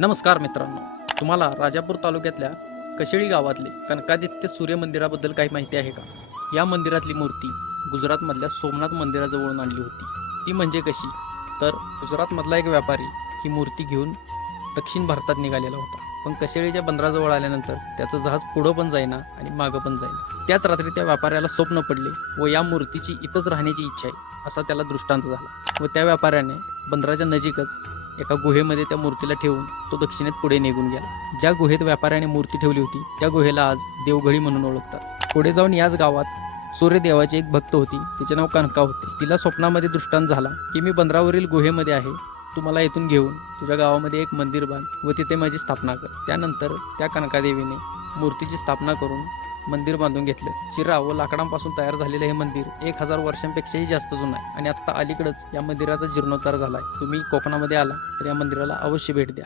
नमस्कार मित्रांनो. तुम्हाला राजापूर तालुक्यातल्या कशेळी गावातले कनकादित्य सूर्य मंदिराबद्दल काही माहिती आहे का? या मंदिरातली मूर्ती गुजरातमधल्या सोमनाथ मंदिराजवळून आणली होती. ती म्हणजे कशी? तर गुजरातमधला एक व्यापारी ही मूर्ती घेऊन दक्षिण भारतात निघालेला होता. पण कशेळीच्या बंदराजवळ आल्यानंतर त्याचं जहाज पुढं पण जाईना आणि मागं पण जाईना. त्याच रात्री त्या व्यापाऱ्याला स्वप्न पडले व या मूर्तीची इथंच राहण्याची इच्छा आहे असा त्याला दृष्टांत झाला. व त्या व्यापाऱ्याने बंदराच्या नजीकच एका गुहेमध्ये त्या मूर्तीला ठेवून तो दक्षिणेत पुढे निघून गेला. ज्या गुहेत व्यापाऱ्याने मूर्ती ठेवली होती त्या गुहेला आज देवघडी म्हणून ओळखतात. पुढे जाऊन याच गावात सूर्यदेवाची एक भक्त होती तिचे नाव कनका होते. तिला स्वप्नामध्ये दृष्टांत झाला की मी बंदरावरील गुहेमध्ये आहे तू मला येथून घेऊन तुझ्या गावामध्ये एक मंदिर बांध व तिथे माझी स्थापना कर. त्यानंतर त्या कनकादेवीने मूर्तीची स्थापना करून मंदिर बांधून घेतलं. चिरा व लाकडांपासून तयार झालेलं हे मंदिर एक हजार वर्षांपेक्षाही जास्त जुनं आहे. आणि आता अलीकडच या मंदिराचा जीर्णोद्धार झालाय. तुम्ही कोकणामध्ये आला तर या मंदिराला अवश्य भेट द्या.